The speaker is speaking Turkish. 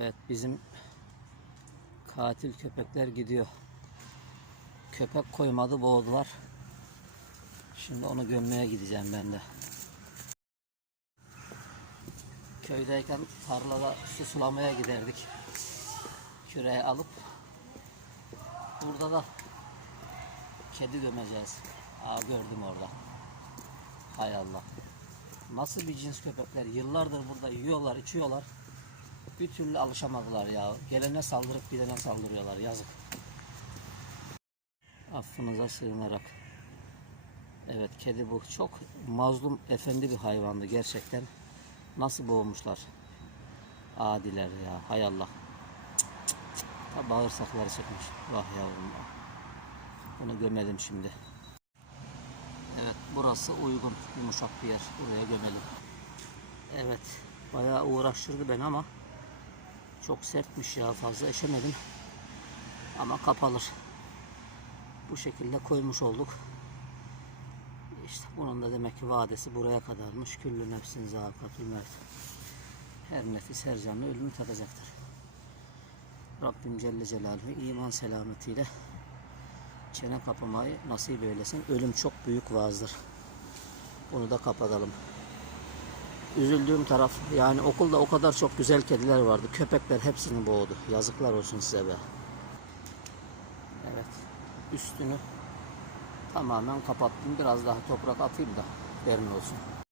Evet bizim katil köpekler gidiyor. Köpek koymadı boğdular. Şimdi onu gömmeye gideceğim ben de. Köydeyken tarlada su sulamaya giderdik. Küreği alıp burada da kedi gömeceğiz. Aa gördüm orada. Hay Allah. Nasıl bir cins köpekler? Yıllardır burada yiyorlar, içiyorlar. Bir türlü alışamadılar ya. Gelene saldırıp gidene saldırıyorlar. Yazık. Affınıza sığınarak. Evet kedi bu. Çok mazlum efendi bir hayvandı gerçekten. Nasıl boğmuşlar. Adiler ya. Hay Allah. Cık, cık, cık. Ta bağırsakları çıkmış. Vah yavrum. Bunu gömelim şimdi. Evet burası uygun. Yumuşak bir yer. Buraya gömelim. Evet. Bayağı uğraştırdı beni ama çok sertmiş ya fazla eşemedim. Ama kapalır. Bu şekilde koymuş olduk. İşte bunun da demek ki vadesi buraya kadarmış. Küllü nefsin zâkatül mevt. Her nefis her canlı ölümü tadacaktır. Rabbim Celle Celaluhu iman selametiyle çene kapamayı nasip eylesin. Ölüm çok büyük vaazdır. Bunu da kapatalım. Üzüldüğüm taraf yani okulda o kadar çok güzel kediler vardı. Köpekler hepsini boğdu. Yazıklar olsun size be. Evet. Üstünü tamamen kapattım. Biraz daha toprak atayım da derin olsun.